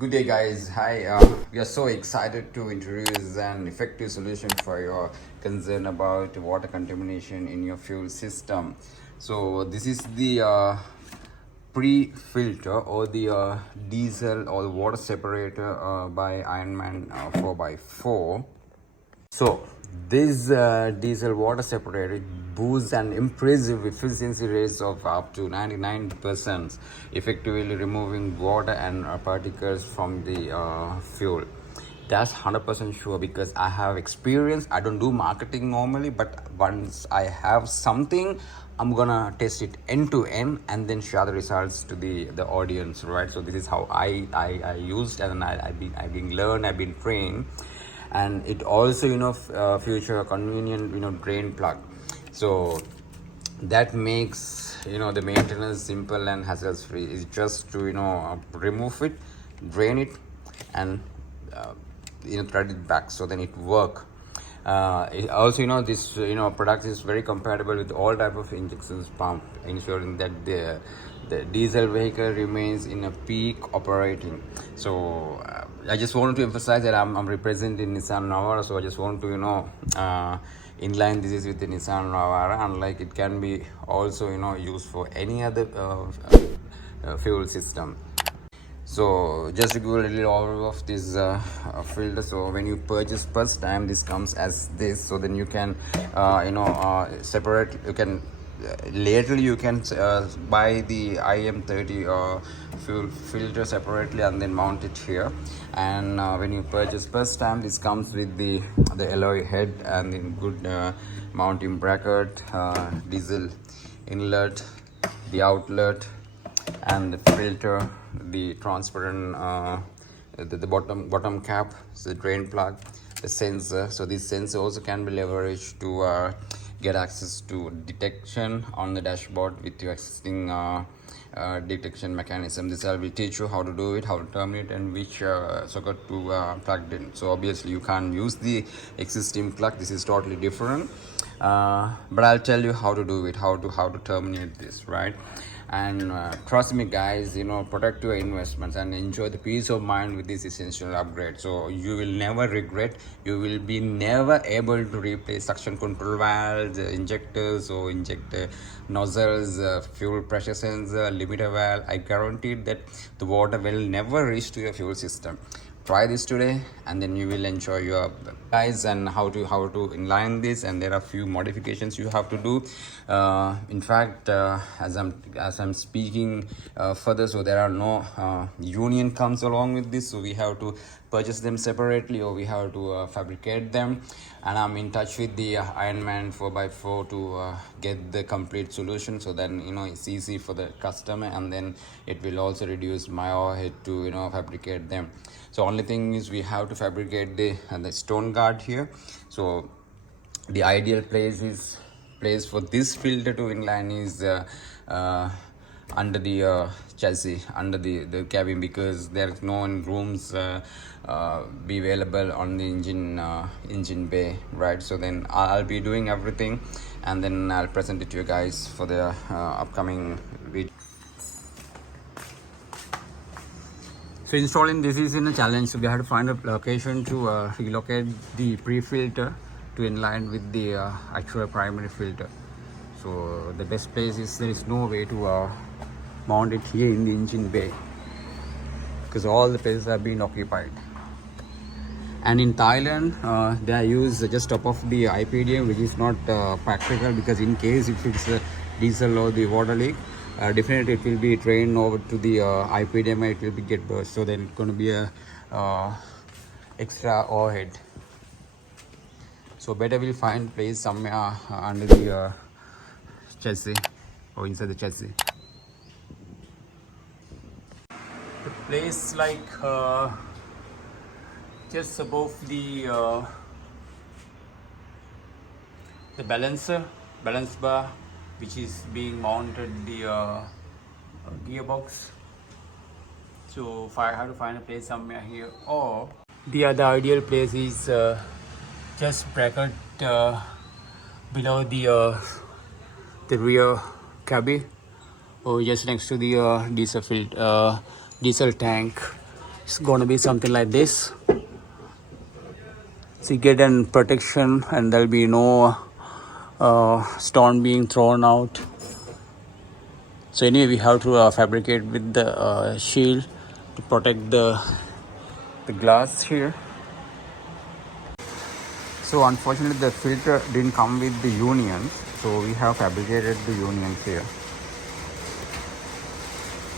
Good day, guys. Hi. We are so excited to introduce an effective solution for your concern about water contamination in your fuel system. So this is the pre-filter or the diesel or the water separator by Ironman 4x4. So this diesel water separator boosts an impressive efficiency rates of up to 99%, effectively removing water and particles from the fuel. That's 100% sure because I have experience. I don't do marketing normally, but once I have something, I'm gonna test it end to end and then share the results to the audience, right? So this is how I used, and I've been learned, I've been trained. And it also future convenient drain plug, so that makes the maintenance simple and hassle free. It's just to remove it, drain it, and thread it back, so then it work. It also this product is very compatible with all type of injections pump, ensuring that the diesel vehicle remains in a peak operating. So I just want to emphasize that I'm representing Nissan Navara, so I just want to inline this is with the Nissan Navara, unlike it can be also used for any other fuel system. So just to give a little overview of this filter. So when you purchase first time, this comes as this, so then you can separate. You can later you can buy the IM30 fuel filter separately and then mount it here. And when you purchase first time, this comes with the alloy head and in good mounting bracket, diesel inlet, the outlet, and the filter, the transparent the bottom cap, so the drain plug, the sensor. So this sensor also can be leveraged to get access to detection on the dashboard with your existing detection mechanism. This I will teach you how to do it, how to terminate, and which socket to plug in. So obviously you can't use the existing plug, this is totally different, but I'll tell you how to do it, how to terminate this, right? And trust me guys, protect your investments and enjoy the peace of mind with this essential upgrade. So you will never regret. You will be never able to replace suction control valves, injectors or injector nozzles, fuel pressure sensor, limiter valve. I guarantee that the water will never reach to your fuel system. Try this today and then you will enjoy your guys and how to inline this. And there are few modifications you have to do. In fact, as I'm speaking further, so there are no union comes along with this, so we have to purchase them separately or we have to fabricate them. And I'm in touch with the Ironman 4x4 to get the complete solution, so then it's easy for the customer, and then it will also reduce my overhead to fabricate them. So only thing is we have to fabricate the stone guard here. So the ideal place for this filter to inline is under the chassis, under the cabin, because there is no rooms be available on the engine bay, right? So then I'll be doing everything and then I'll present it to you guys for the upcoming video. So installing this is in a challenge, so we have to find a location to relocate the pre-filter to inline with the actual primary filter. So the best place is there is no way to mount it here in the engine bay because all the places have been occupied. And in Thailand, they use just top of the IPDM, which is not practical, because in case if it's a diesel or the water leak, definitely it will be drained over to the IPDM and it will be get burst. So then it's going to be a extra overhead. So better we'll find place somewhere under the chassis or inside the chassis. The place like just above the balance bar, which is being mounted the gearbox. So if I have to find a place somewhere here, or the other ideal place is just bracket below the rear cabin or just next to the diesel tank. It's gonna be something like this. So you get an protection and there'll be no stone being thrown out. So anyway, we have to fabricate with the shield to protect the glass here. So unfortunately the filter didn't come with the unions, so we have fabricated the unions here.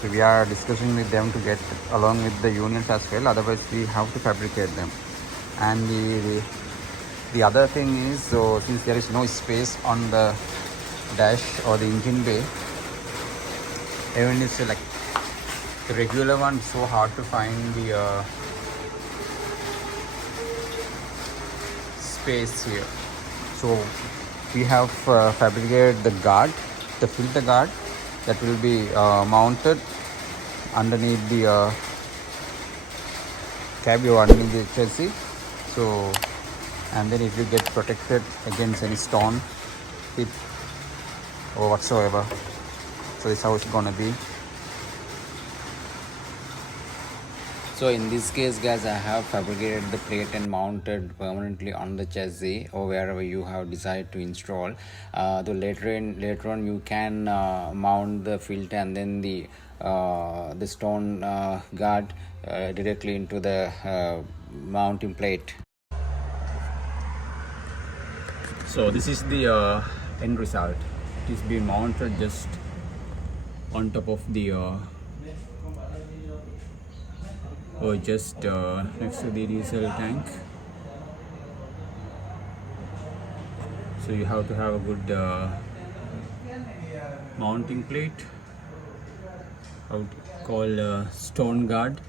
So we are discussing with them to get along with the unions as well, otherwise we have to fabricate them. And the other thing is, so since there is no space on the dash or the engine bay, even if like the regular one, it's so hard to find the space here. So we have fabricated the guard, the filter guard, that will be mounted underneath the cab or underneath the chassis. So, and then it will get protected against any stone hit or whatsoever. So this is how it's gonna be. So in this case guys, I have fabricated the plate and mounted permanently on the chassis or wherever you have decided to install. Though later on you can mount the filter and then the stone guard directly into the mounting plate. So this is the end result. It is being mounted just on top of the or just next to the diesel tank. So you have to have a good mounting plate, how called stone guard,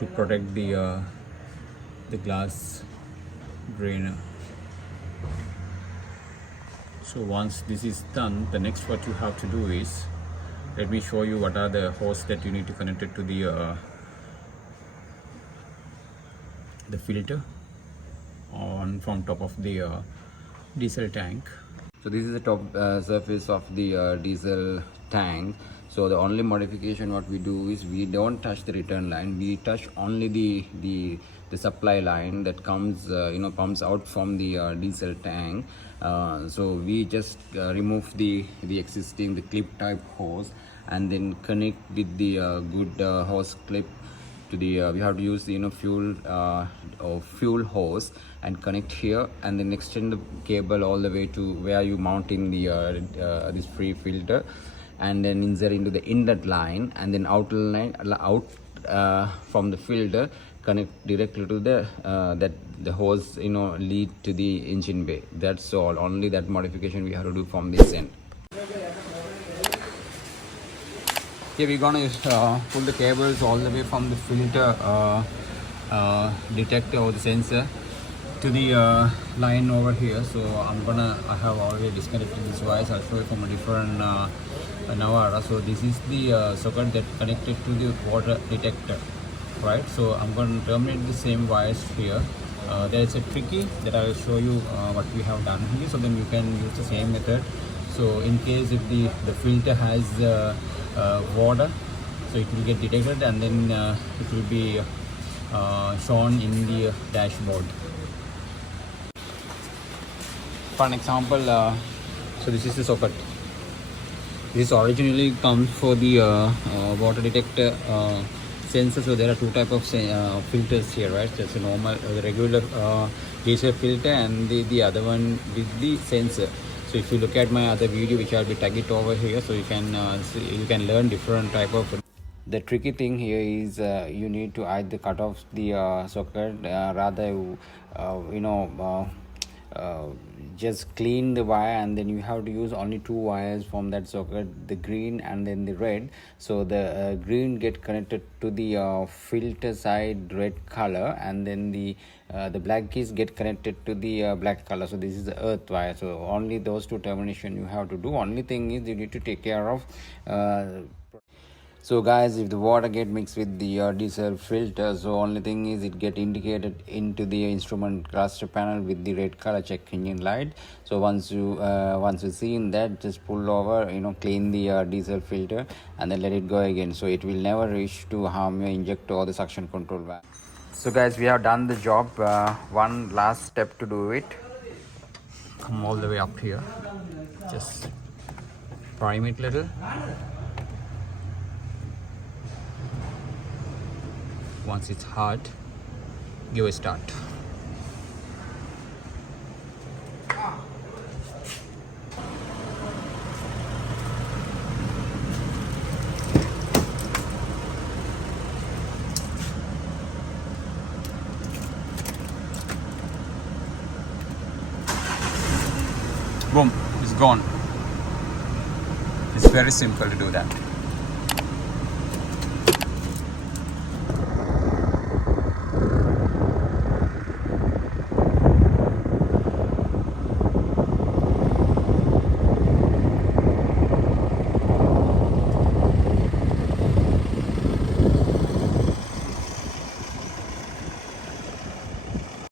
to protect the glass drainer. So once this is done, the next what you have to do is, let me show you what are the hoses that you need to connect it to the filter on from top of the diesel tank. So this is the top surface of the diesel tank. So the only modification what we do is we don't touch the return line. We touch only the supply line that comes pumps out from the diesel tank. So we just remove the existing clip type hose and then connect with the good hose clip to the we have to use the fuel or fuel hose and connect here, and then extend the cable all the way to where you mounting the this free filter, and then insert into the inlet line, and then out from the filter connect directly to the that the hose lead to the engine bay. That's all. Only that modification we have to do from this end. Here we're gonna pull the cables all the way from the filter detector or the sensor to the line over here. So I have already disconnected this wires. I'll show you from a different navara. So this is the socket that connected to the water detector, right? So I'm going to terminate the same wires here. There is a tricky that I will show you what we have done here, so then you can use the same method. So in case if the filter has water, so it will get detected and then it will be shown in the dashboard. For an example, so this is the socket. This originally comes for the water detector sensor. So there are two type of filters here, right? There's a normal regular diesel filter and the other one with the sensor. So if you look at my other video, which I'll be tagging it over here, so you can learn different type of. The tricky thing here is you need to either cut off the socket, just clean the wire, and then you have to use only two wires from that socket, the green and then the red. So the green get connected to the filter side red color, and then the black keys get connected to the black color. So this is the earth wire. So only those two termination you have to do. Only thing is you need to take care of So guys, if the water get mixed with the diesel filter, so only thing is it get indicated into the instrument cluster panel with the red color check engine light. So once you see in that, just pull over, clean the diesel filter and then let it go again, so it will never reach to harm your injector or the suction control valve. So guys, we have done the job. One last step to do it. Come all the way up here, just prime it little. Once it's hot, give a start. Boom, it's gone. It's very simple to do that.